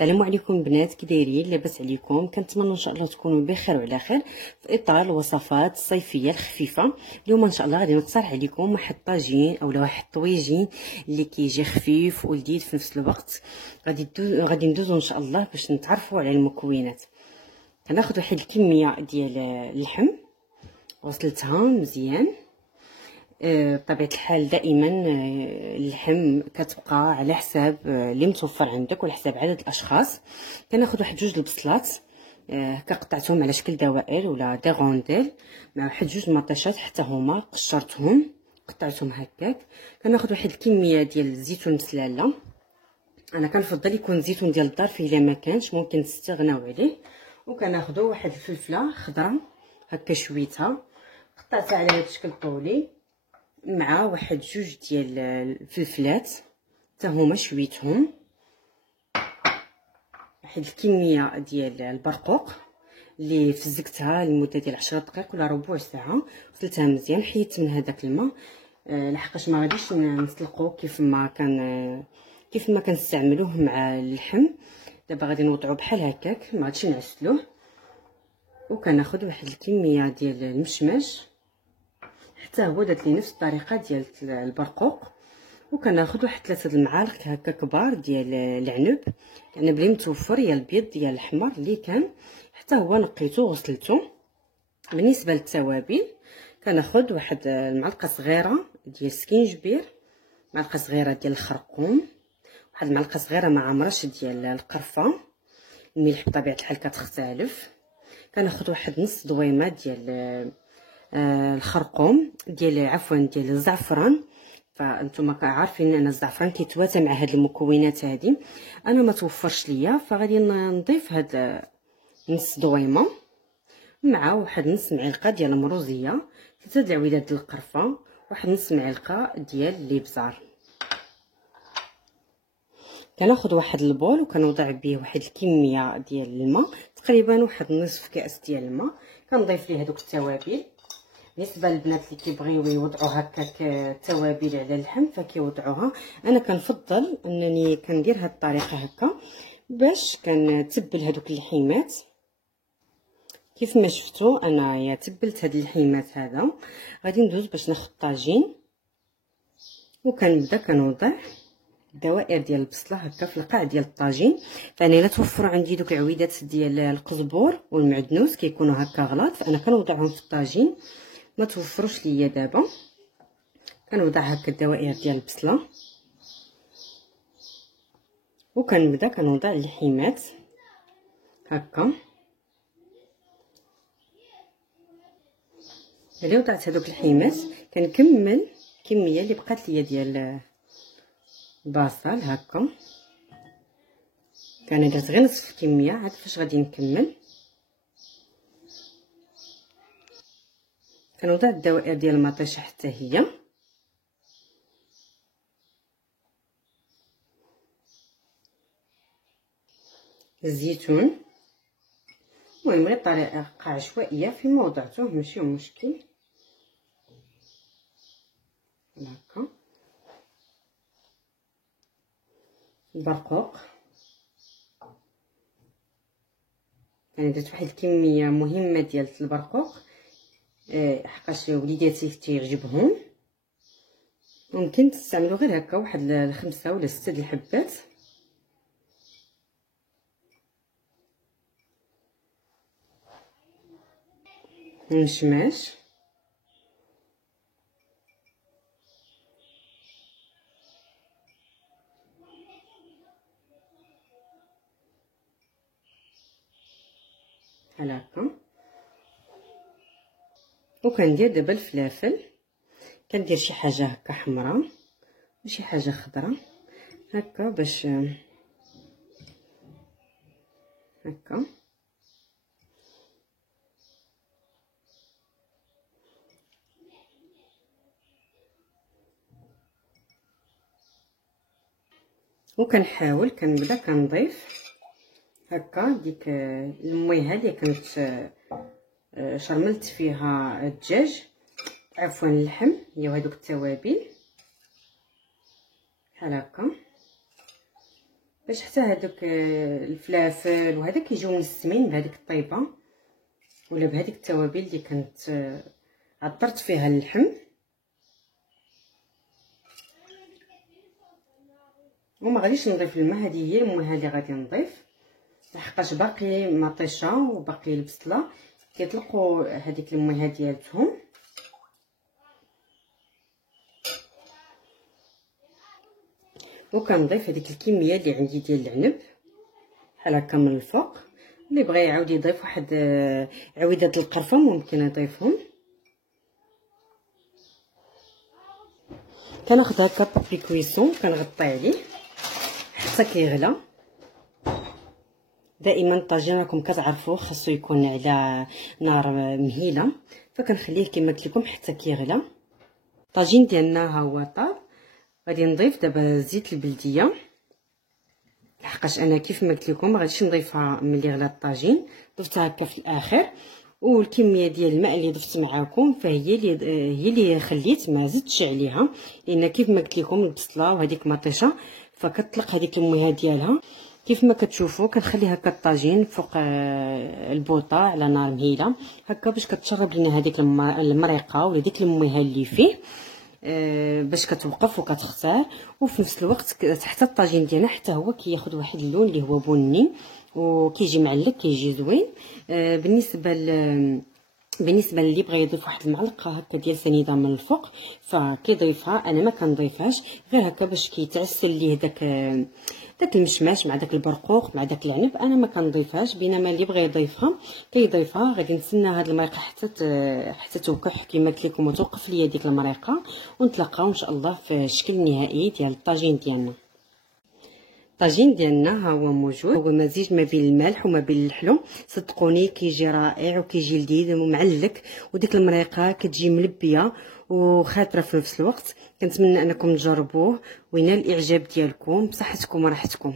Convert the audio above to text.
السلام عليكم بنات، كي دايرين؟ لاباس عليكم؟ كنتمنى ان شاء الله تكونوا بخير وعلى خير في اطار الوصفات الصيفيه الخفيفه. اليوم ان شاء الله غادي نقترح عليكم واحد الطاجين اولا واحد الطويجين اللي كيجي خفيف ولذيذ في نفس الوقت. غادي ندوزو ان شاء الله باش نتعرفوا على المكونات. كناخذ واحد الكميه ديال اللحم، غسلتها مزيان. بطبيعه الحال دائما اللحم كتبقى على حساب اللي متوفر عندك وعلى حساب عدد الاشخاص. كناخذ واحد جوج البصلات هكا قطعتهم على شكل دوائر ولا دي غونديل، مع واحد جوج مطيشات حتى هما قشرتهم قطعتهم هكاك. كناخذ واحد الكميه ديال الزيتون مسلاله، انا كنفضل يكون زيتون ديال الدار، فيه الا ما كانش ممكن تستغناو عليه. وكناخذ واحد الفلفله خضراء هكا شويتها قطعتها على هذا الشكل طولي، مع واحد جوج ديال الفلفلات حتى هما شويتهم، واحد الكميه ديال البرقوق اللي فزقتها لمده ديال 10 دقائق ولا ربع ساعه. غسلتها مزيان، حيدت من هذاك الماء لحقاش ما غاديش نسلقوه كيف ما كنستعملوه مع اللحم. دابا غادي نوضعوه بحال هكاك، ما غاديش نعسلوه. وكناخذ واحد الكميه ديال المشماش حتى هو دات لي نفس الطريقه ديال البرقوق. وكناخذ واحد 3 المعالق هكا كبار ديال العنب اللي متوفر، يا البيض يا الاحمر اللي كان، حتى هو نقيته وغسلته. بالنسبه للتوابل كناخذ واحد المعلقه صغيره ديال السكينجبير، معلقه صغيره ديال الخرقوم، واحد المعلقه صغيره مع مرش ديال القرفه. الملح بطبيعه الحال كتختلف. كناخذ واحد نص دويمه ديال الخرقوم ديال ديال الزعفران. فانتم عارفين ان الزعفران كيتواتى مع هاد المكونات هادي، انا ما توفرش ليا فغادي نضيف هاد نص دويمه مع واحد نص معلقه ديال المروزيه، 3 د العويدات ديال القرفه، واحد نص معلقه ديال الابزار. كناخذ واحد البول وكنوضع به واحد الكميه ديال الماء، تقريبا واحد نصف كاس ديال الماء. كنضيف ليه هذوك التوابل. بالنسبه للبنات اللي كيبغيو يوضعوا هكاك التوابل على اللحم فكيوضعوها، انا كنفضل انني كندير هاد الطريقه هكا باش كنتبل هذوك اللحيمات. كيف ما شفتوا انا تبلت هاد اللحيمات هذا. غادي ندوز باش ناخذ الطاجين، وكنبدا كنوضع دوائر ديال البصله هكا في القاع ديال الطاجين. فانا الا توفروا عندي دوك العويدات ديال القزبور والمعدنوس كيكونوا هكا غلاط، فانا كنوضعهم في الطاجين. ما توفروش ليا دابا كنوضع هكا الدوائر ديال البصله، وكنبدا كنوضع اللحيمات هكا. ملي وضعت هذوك اللحيمات كنكمل الكميه اللي بقات ليا ديال البصل هكا. كان درت غير نصف الكميه، عاد فاش غادي نكمل كنوضع الدوائر ديال المطيشه حتى هي. الزيتون المهم غير طريقه عشوائيه فيما وضعته، ماشي مشكل هكا. البرقوق يعني درت واحد الكميه مهمه ديال البرقوق حقاش وليداتي تيعجبهم. ممكن تستعملوا غير هكا واحد 5 ولا 6 د الحبات. المشماش بحال هكا. وكندير دابا الفلافل، كندير شي حاجه هكا حمراء وشي حاجه خضراء هكا باش هكا. وكنحاول كنبدا كنضيف هكا ديك الميها اللي كنت شرملت فيها الدجاج، عفوا اللحم، هي وهذوك التوابل بحال هكا باش حتى هذوك الفلافل وهذا كيجيو مسمين بهذيك الطيبه ولا بهذيك التوابل اللي كنت عطرت فيها اللحم. وما غاديش نضيف الماء، هذه هي المويه اللي غادي نضيف لحقاش باقي مطيشه وباقي البصله كيطلقوا هذيك المويه ديالتهم. وكنضيف هذيك الكميه اللي عندي ديال العنب بحال هكا من الفوق. اللي بغى يعاود يضيف واحد عويدات القرفه ممكن يضيفهم. كناخذ هكا بابي كويسون كنغطي عليه حتى كيغلى. دائما الطاجين راكم كتعرفوا خاصو يكون على نار مهيله، فكنخليه كما قلت لكم حتى كيغلى. الطاجين ديالنا ها هو طاب. غادي نضيف دابا زيت البلديه لحقاش انا كيف ما قلت لكم ما غاديش نضيفها ملي غلا الطاجين، ضفتها هكا في الاخر. والكميه ديال الماء اللي ضفت معاكم فهي اللي خليت ما زدتش عليها، لان كيف ما قلت لكم البصله وهذيك مطيشه فكتطلق هذيك المويه ديالها. كيف ما كتشوفوا كنخلي هكا الطاجين فوق البوطه على نار مهيله هكا باش كتشرب لنا هذيك المريقه ولا ديك المويه اللي فيه باش كتوقف وكتختار. وفي نفس الوقت حتى الطاجين ديالنا حتى هو كياخذ واحد اللون اللي هو بني وكيجي معلق كيجي زوين. بالنسبه اللي بغى يضيف واحد المعلقه هكا ديال سنيده من الفوق فكيضيفها. انا ما كنضيفهاش، غير هكا باش كيتعسل ليه داك المشماش مع داك البرقوق مع داك العنب. انا ما كنضيفهاش، بينما اللي بغى يضيفها كيضيفها. غادي نتسنى هاد المريقه حتى توكح كما قلت لكم وتوقف ليا ديك المريقه، ونتلاقاو ان شاء الله في الشكل النهائي ديال الطاجين ديالنا. الطاجين ديالنا ها هو موجود، هو مزيج ما بين الملح وما بين اللحلو. صدقوني كيجي رائع وكيجي لذيذ ومعلك، وديك المريقه كتجي ملبيه وخاطره في نفس الوقت. كنتمنى انكم تجربوه وينال الاعجاب ديالكم بصحتكم وراحتكم.